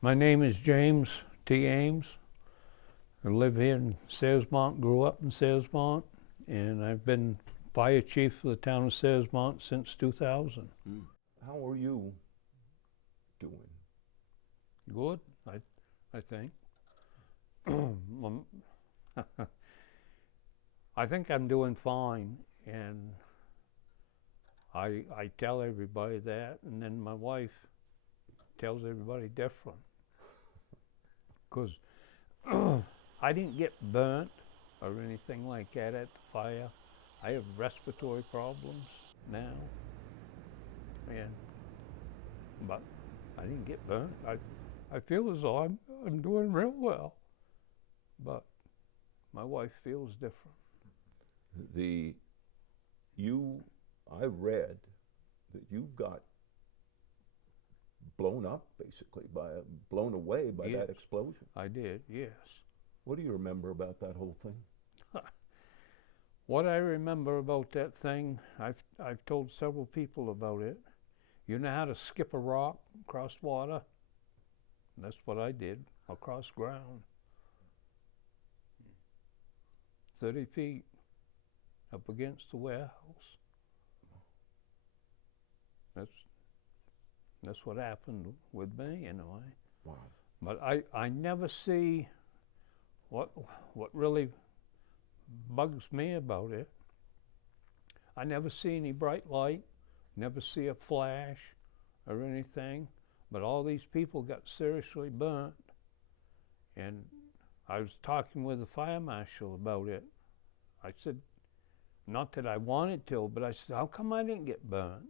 My name is James T. Ames. I live here in Searsmont, grew up in Searsmont, and I've been fire chief for the town of Searsmont since 2000. How are you doing? Good, I think. I think I'm doing fine, and I tell everybody that, and then my wife tells everybody different. Because I didn't get burnt or anything like that at the fire. I have respiratory problems now, but I didn't get burnt. I feel as though I'm doing real well, but my wife feels different. I read that you got blown away by Yes. that explosion. I did, yes. What do you remember about that whole thing? What I remember about that thing, I've told several people about it. You know how to skip a rock across water? That's what I did, across ground. 30 feet up against the warehouse. That's what happened with me anyway. Wow. But I never see what really bugs me about it. I never see any bright light, never see a flash or anything, but all these people got seriously burnt. And I was talking with the fire marshal about it. I said, not that I wanted to, but I said, how come I didn't get burnt?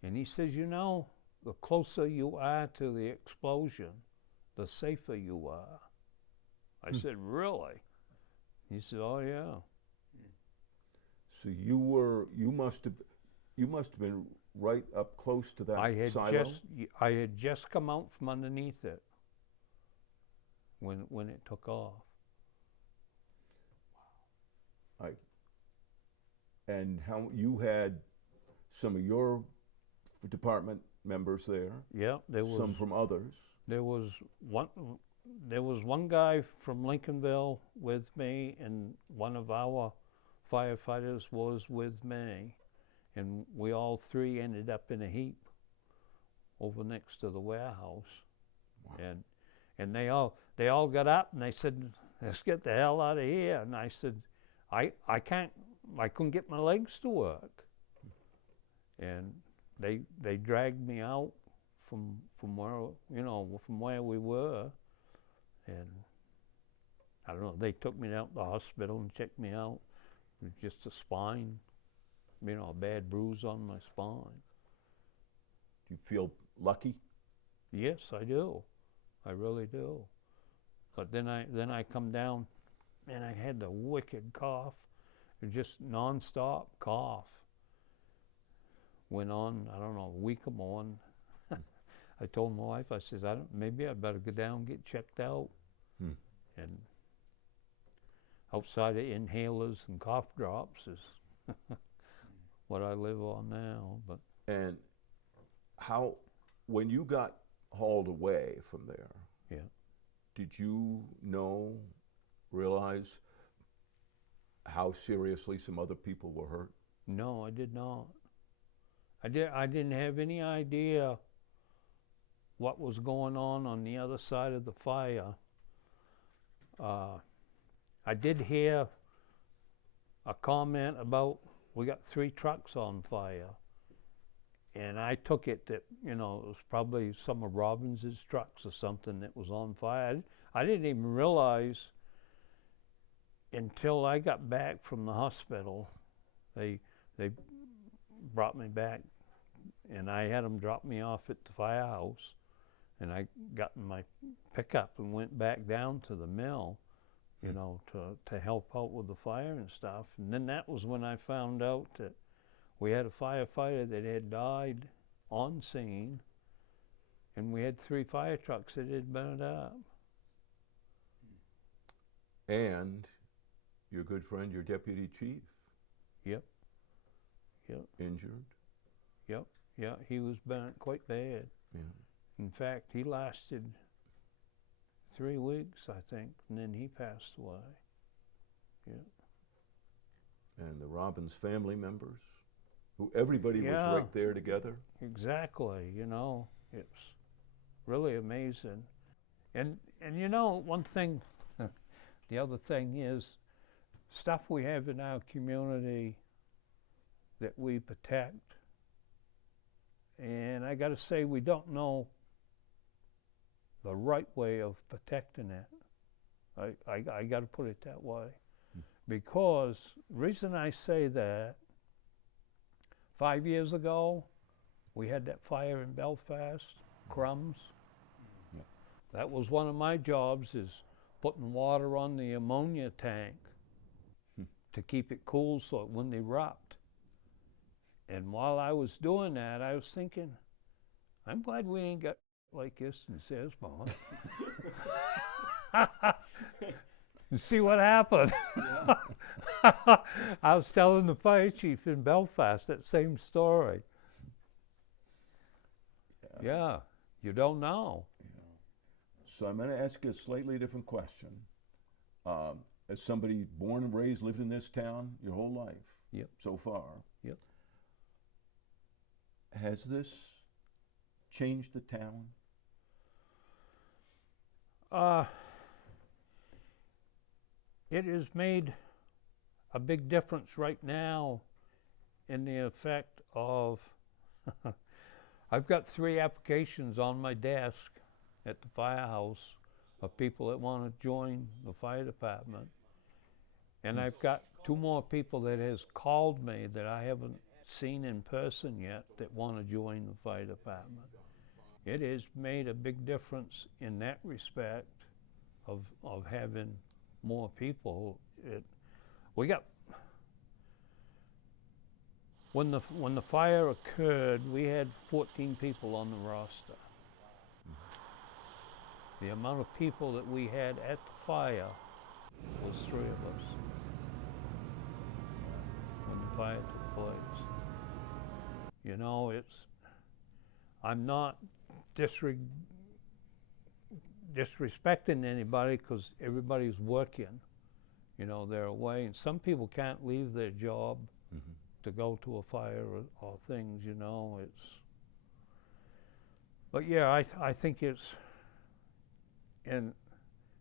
And he says, you know, the closer you are to the explosion, the safer you are. I said, really? He said, oh yeah. So you must have been right up close to that silo? I had just come out from underneath it when it took off. And how you had some of your department members there? Yeah, there was some from others. There was one guy from Lincolnville with me, and one of our firefighters was with me, and we all three ended up in a heap over next to the warehouse. Wow. And they all got up and they said, let's get the hell out of here. And I said, I couldn't get my legs to work. And they dragged me out from where we were, and I don't know, they took me out to the hospital and checked me out. It was just a spine, a bad bruise on my spine. Do you feel lucky? Yes, I do. I really do. But then I come down and I had the wicked cough, just nonstop cough. Went on, I don't know, a week or more. I told my wife, I says, maybe I better go down and get checked out. And outside of inhalers and cough drops is what I live on now. But and when you got hauled away from there, yeah, did you realize how seriously some other people were hurt? No, I did not. I didn't have any idea what was going on the other side of the fire. I did hear a comment about we got 3 trucks on fire, and I took it that it was probably some of Robbins's trucks or something that was on fire. I didn't even realize until I got back from the hospital. They brought me back, and I had them drop me off at the firehouse, and I got in my pickup and went back down to the mill, to help out with the fire and stuff. And then that was when I found out that we had a firefighter that had died on scene, and we had 3 fire trucks that had burned up. And your good friend, your deputy chief. Yep. Injured. Yep. Yeah, he was burnt quite bad. Yeah. In fact, he lasted 3 weeks, I think, and then he passed away. Yeah. And the Robbins family members, who everybody was right there together. Exactly, you know, it's really amazing. And you know, one thing, the other thing is, stuff we have in our community that we protect, and I got to say, we don't know the right way of protecting it. I got to put it that way. Because the reason I say that, 5 years ago, we had that fire in Belfast, Crumbs. Yeah. That was one of my jobs, is putting water on the ammonia tank to keep it cool so it wouldn't erupt. And while I was doing that, I was thinking, I'm glad we ain't got like this in Searsmont. You see what happened? Yeah. I was telling the fire chief in Belfast that same story. Yeah, you don't know. Yeah. So I'm going to ask you a slightly different question. As somebody born and raised, lived in this town your whole life, yep, so far, yep, has this changed the town? It has made a big difference right now in the effect of, I've got 3 applications on my desk at the firehouse of people that want to join the fire department. And I've got 2 more people that has called me that I haven't seen in person yet that want to join the fire department. It has made a big difference in that respect of having more people. We got, when the fire occurred, we had 14 people on the roster. The amount of people that we had at the fire was 3 of us when the fire took place. You know, I'm not disrespecting anybody, because everybody's working. You know, they're away, and some people can't leave their job to go to a fire or things, you know. But yeah, I think it's, in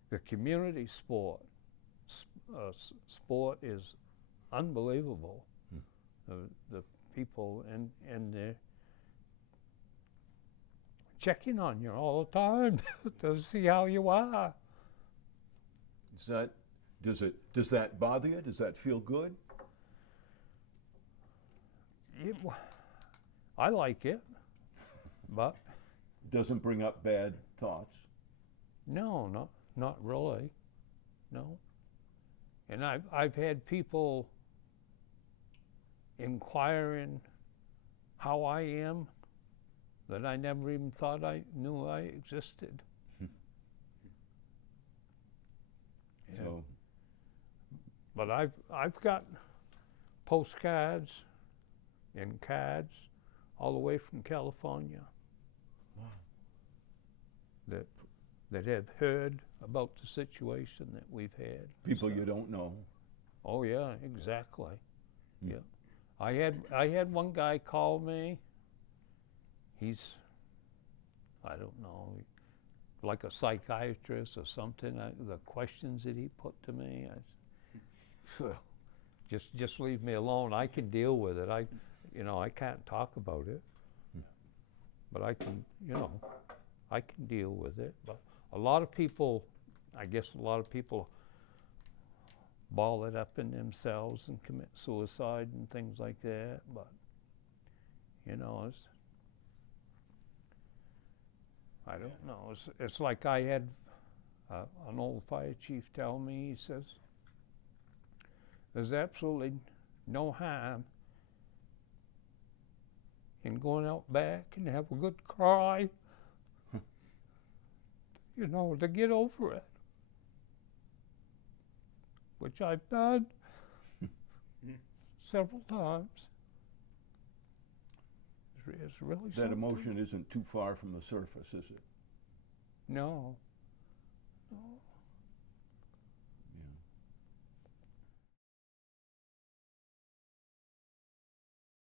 the community sport is unbelievable. The people, and they're checking on you all the time to see how you are. Does that bother you? Does that feel good? I like it, but doesn't bring up bad thoughts? No, not really. No. And I've had people inquiring how I am that I never even thought I knew I existed. Yeah. So, but I've got postcards and cards all the way from California. Wow. That have heard about the situation that we've had. People you don't know. Oh yeah, exactly. Yeah. I had one guy call me. He's, I don't know, like a psychiatrist or something. The questions that he put to me, just leave me alone. I can deal with it. I can't talk about it, but I can deal with it. But a lot of people, I guess a lot of people ball it up in themselves and commit suicide and things like that. But, I don't know. It's like I had an old fire chief tell me, he says, there's absolutely no harm in going out back and have a good cry, to get over it, which I've done several times. is really That something. emotion isn't too far from the surface, is it? No. No.